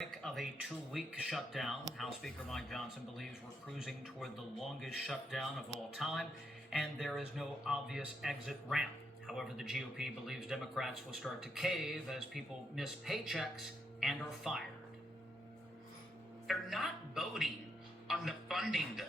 Of a 2-week shutdown, House Speaker Mike Johnson believes we're cruising toward the longest shutdown of all time, and there is no obvious exit ramp. However, the GOP believes Democrats will start to cave as people miss paychecks and are fired. They're not voting on the funding bill.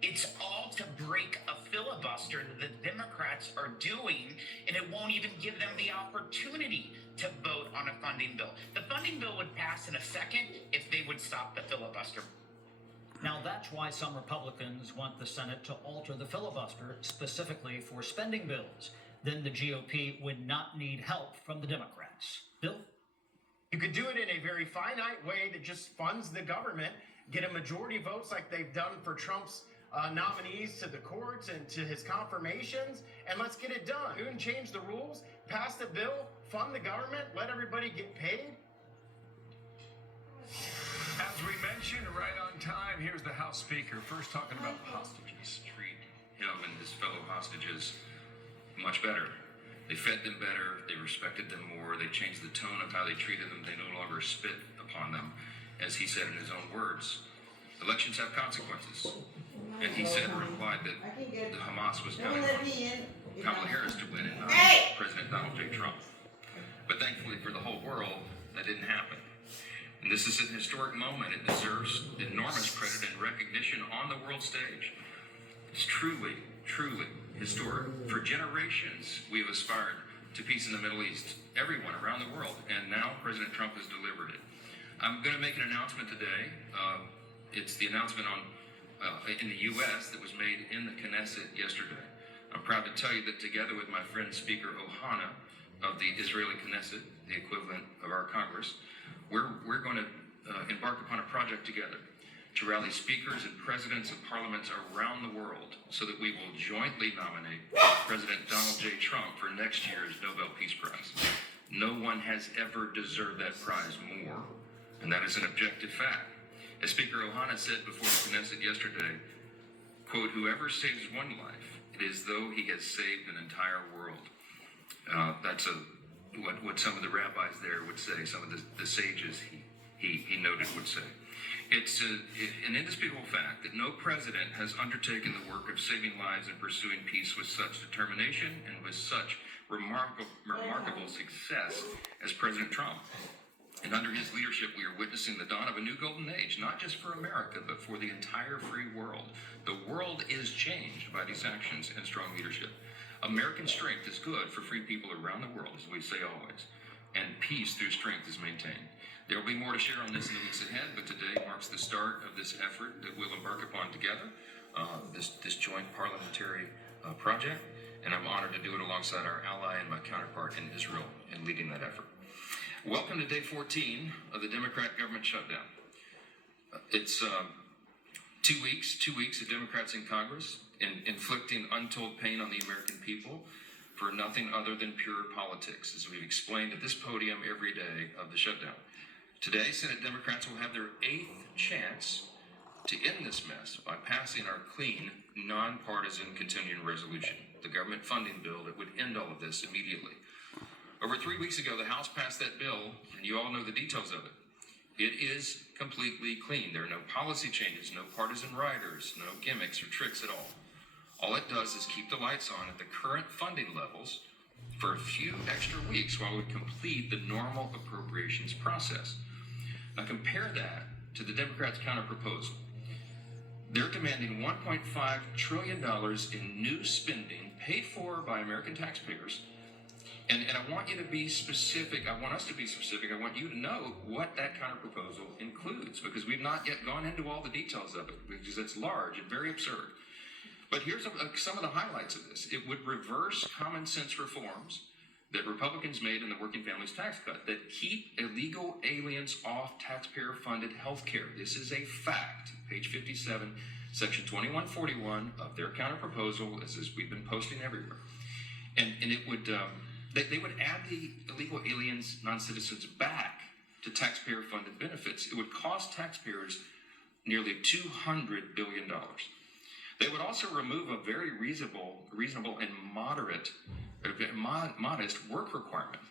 It's all to break a filibuster that the Democrats are doing, and it won't even give them the opportunity to vote on a funding bill. The funding bill would pass in a second if they would stop the filibuster. Now, that's why some Republicans want the Senate to alter the filibuster specifically for spending bills. Then the GOP would not need help from the Democrats. Bill? You could do it in a very finite way that just funds the government, get a majority votes like they've done for Trump's nominees to the courts and to his confirmations, and let's get it done. You can change the rules, pass the bill, fund the government, let everybody get paid. As we mentioned, right on time, here's the House Speaker first talking about the hostages. Treat him and his fellow hostages much better. They fed them better, they respected them more, they changed the tone of how they treated them, they no longer spit upon them, as he said in his own words. Elections have consequences. And he said or implied that the Hamas was counting on Kamala Harris to win and not President Donald J. Trump. But thankfully for the whole world, that didn't happen. And this is an historic moment. It deserves enormous credit and recognition on the world stage. It's truly, truly historic. For generations, we have aspired to peace in the Middle East, everyone around the world, and now President Trump has delivered it. I'm going to make an announcement today. It's the announcement in the U.S. that was made in the Knesset yesterday. I'm proud to tell you that together with my friend Speaker Ohana of the Israeli Knesset, the equivalent of our Congress, we're going to embark upon a project together to rally speakers and presidents of parliaments around the world so that we will jointly nominate President Donald J. Trump for next year's Nobel Peace Prize. No one has ever deserved that prize more, and that is an objective fact. As Speaker Ohana said before the Knesset yesterday, quote, "Whoever saves one life, it is though he has saved an entire world." That's what some of the rabbis there would say, some of the sages he noted would say. It's an indisputable fact that no president has undertaken the work of saving lives and pursuing peace with such determination and with such remarkable success as President Trump. And under his leadership, we are witnessing the dawn of a new golden age, not just for America, but for the entire free world. The world is changed by these actions and strong leadership. American strength is good for free people around the world, as we say always, and peace through strength is maintained. There will be more to share on this in the weeks ahead, but today marks the start of this effort that we'll embark upon together, this joint parliamentary project, and I'm honored to do it alongside our ally and my counterpart in Israel in leading that effort. Welcome to day 14 of the Democrat government shutdown. It's 2 weeks of Democrats in Congress inflicting untold pain on the American people for nothing other than pure politics, as we've explained at this podium every day of the shutdown. Today, Senate Democrats will have their 8th chance to end this mess by passing our clean, nonpartisan continuing resolution, the government funding bill that would end all of this immediately. Over 3 weeks ago, the House passed that bill, and you all know the details of it. It is completely clean. There are no policy changes, no partisan riders, no gimmicks or tricks at all. All it does is keep the lights on at the current funding levels for a few extra weeks while we complete the normal appropriations process. Now compare that to the Democrats' counterproposal. They're demanding $1.5 trillion in new spending paid for by American taxpayers. And I want you to be specific. I want us to be specific. I want you to know what that counterproposal includes, because we've not yet gone into all the details of it, because it's large and very absurd. But here's some of the highlights of this. It would reverse common sense reforms that Republicans made in the Working Families Tax Cut that keep illegal aliens off taxpayer-funded health care. This is a fact. Page 57, section 2141 of their counterproposal, as we've been posting everywhere. And it would... They would add the illegal aliens, non-citizens, back to taxpayer-funded benefits. It would cost taxpayers nearly $200 billion. They would also remove a very reasonable and modest work requirement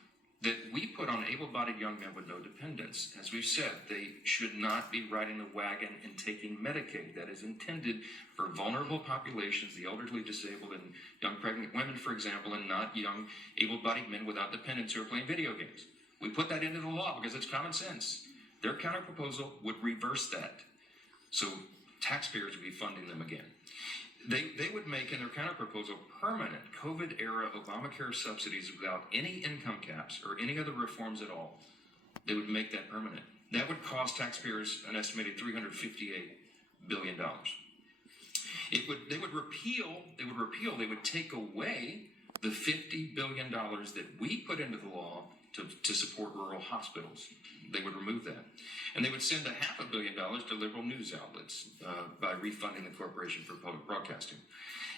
that we put on able-bodied young men with no dependents. As we've said, they should not be riding the wagon and taking Medicaid that is intended for vulnerable populations, the elderly, disabled, and young pregnant women, for example, and not young able-bodied men without dependents who are playing video games. We put that into the law because it's common sense. Their counterproposal would reverse that. So taxpayers would be funding them again. They would make in their counterproposal permanent COVID-era Obamacare subsidies without any income caps or any other reforms at all. They would make that permanent. That would cost taxpayers an estimated $358 billion. They would take away the $50 billion that we put into the law to support rural hospitals. They would remove that. And they would send $500 million to liberal news outlets by refunding the Corporation for Public Broadcasting.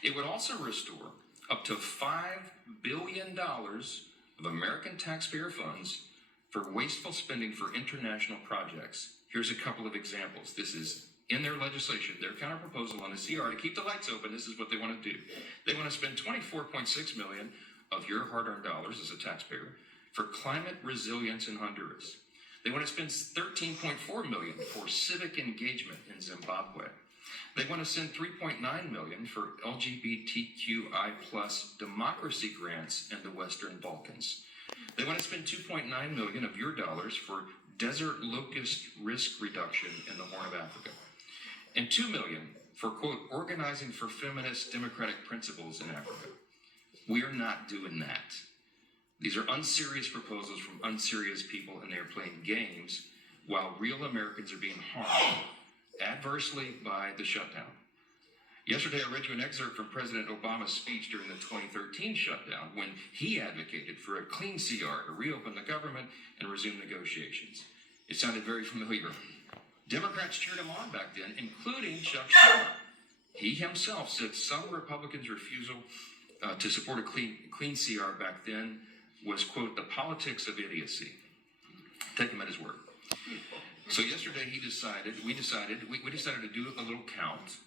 It would also restore up to $5 billion of American taxpayer funds for wasteful spending for international projects. Here's a couple of examples. This is in their legislation, their counterproposal on the CR to keep the lights open. This is what they want to do. They want to spend $24.6 million of your hard-earned dollars as a taxpayer for climate resilience in Honduras. They want to spend $13.4 million for civic engagement in Zimbabwe. They want to send $3.9 million for LGBTQI+ democracy grants in the Western Balkans. They want to spend $2.9 million of your dollars for desert locust risk reduction in the Horn of Africa. And $2 million for, quote, organizing for feminist democratic principles in Africa. We are not doing that. These are unserious proposals from unserious people, and they're playing games while real Americans are being harmed adversely by the shutdown. Yesterday, I read you an excerpt from President Obama's speech during the 2013 shutdown when he advocated for a clean CR to reopen the government and resume negotiations. It sounded very familiar. Democrats cheered him on back then, including Chuck Schumer. He himself said some Republicans' refusal to support a clean CR back then was, quote, the politics of idiocy. Take him at his word. So yesterday we decided to do a little count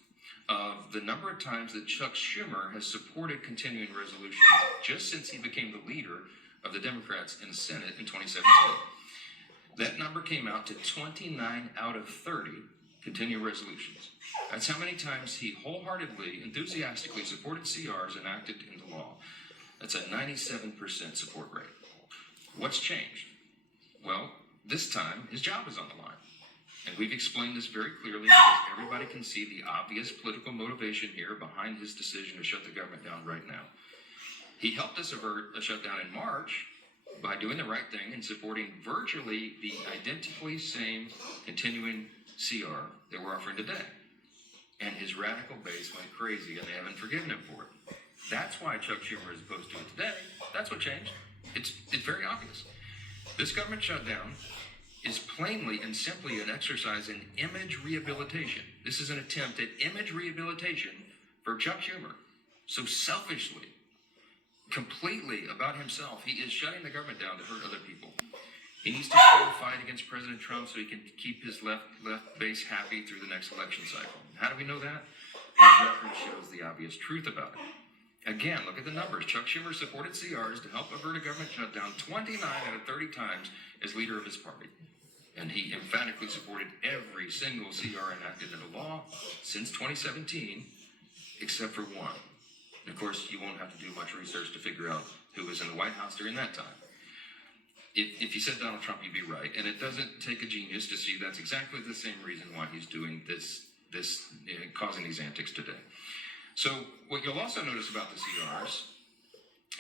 of the number of times that Chuck Schumer has supported continuing resolutions just since he became the leader of the Democrats in the Senate in 2017. That number came out to 29 out of 30 continuing resolutions. That's how many times he wholeheartedly, enthusiastically supported CRs enacted into law. That's a 97% support rate. What's changed? Well, this time his job is on the line. And we've explained this very clearly because everybody can see the obvious political motivation here behind his decision to shut the government down right now. He helped us avert a shutdown in March by doing the right thing and supporting virtually the identically same continuing CR that we're offering today. And his radical base went crazy and they haven't forgiven him for it. That's why Chuck Schumer is opposed to it today. That's what changed. It's very obvious. This government shutdown is plainly and simply an exercise in image rehabilitation. This is an attempt at image rehabilitation for Chuck Schumer. So selfishly, completely about himself, he is shutting the government down to hurt other people. He needs to still fight against President Trump so he can keep his left base happy through the next election cycle. How do we know that? His record shows the obvious truth about it. Again, look at the numbers. Chuck Schumer supported CRs to help avert a government shutdown 29 out of 30 times as leader of his party. And he emphatically supported every single CR enacted into law since 2017, except for one. And of course, you won't have to do much research to figure out who was in the White House during that time. If you said Donald Trump, you'd be right. And it doesn't take a genius to see that's exactly the same reason why he's doing this causing these antics today. So what you'll also notice about the CRs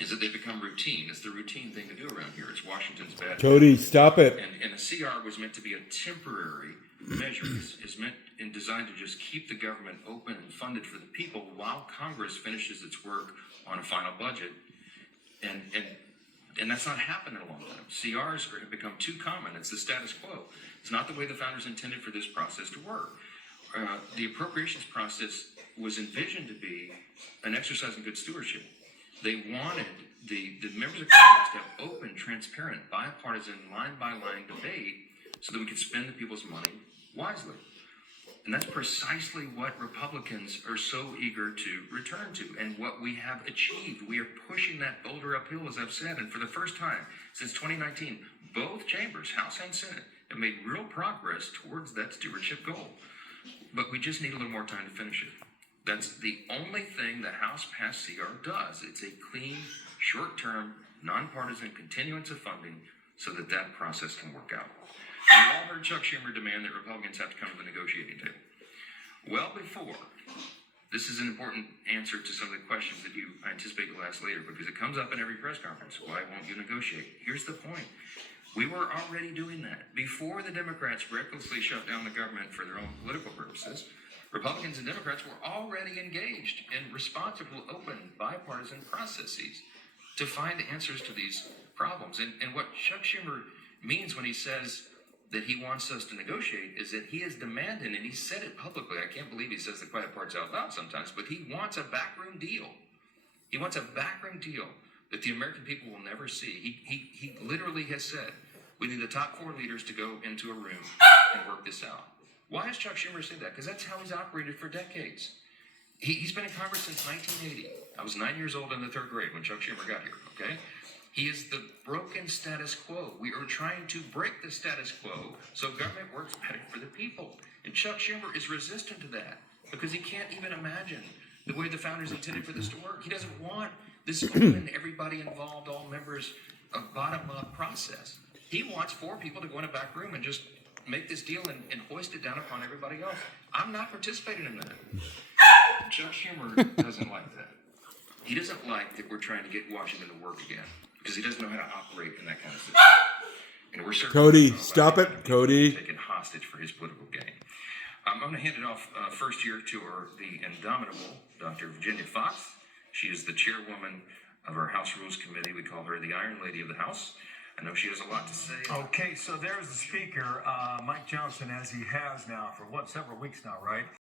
is that they become routine. It's the routine thing to do around here. It's Washington's bad. Cody, stop it. And a CR was meant to be a temporary measure. It's meant and designed to just keep the government open and funded for the people while Congress finishes its work on a final budget. And that's not happened in a long time. CRs have become too common. It's the status quo. It's not the way the founders intended for this process to work. The appropriations process was envisioned to be an exercise in good stewardship. They wanted the members of Congress to have open, transparent, bipartisan, line-by-line debate so that we could spend the people's money wisely. And that's precisely what Republicans are so eager to return to and what we have achieved. We are pushing that boulder uphill, as I've said, and for the first time since 2019, both chambers, House and Senate, have made real progress towards that stewardship goal. But we just need a little more time to finish it. That's the only thing the House passed CR does. It's a clean, short-term, nonpartisan continuance of funding so that that process can work out. And we all heard Chuck Schumer demand that Republicans have to come to the negotiating table. Well before, this is an important answer to some of the questions that you anticipate you'll ask later, because it comes up in every press conference. Why won't you negotiate? Here's the point. We were already doing that. Before the Democrats recklessly shut down the government for their own political purposes, Republicans and Democrats were already engaged in responsible, open, bipartisan processes to find answers to these problems. And what Chuck Schumer means when he says that he wants us to negotiate is that he is demanding, and he said it publicly, I can't believe he says the quiet parts out loud sometimes, but he wants a backroom deal. He wants a backroom deal that the American people will never see. He literally has said, we need the top 4 leaders to go into a room and work this out. Why has Chuck Schumer said that? Because that's how he's operated for decades. He's been in Congress since 1980. I was 9 years old in the 3rd grade when Chuck Schumer got here, okay? He is the broken status quo. We are trying to break the status quo so government works better for the people. And Chuck Schumer is resistant to that because he can't even imagine the way the founders intended for this to work. He doesn't want this open, everybody involved, all members of bottom-up process. He wants 4 people to go in a back room and just make this deal and hoist it down upon everybody else. I'm not participating in that. Chuck Schumer doesn't like that. He doesn't like that we're trying to get Washington to work again because he doesn't know how to operate in that kind of situation. And we're certainly Cody, stop it, Cody. Taken hostage for his political gain. I'm going to hand it off first here to the indomitable Dr. Virginia Fox. She is the chairwoman of our House Rules Committee. We call her the Iron Lady of the House. I know she has a lot to say. Okay, so there's the speaker, Mike Johnson, as he has now for several weeks now, right?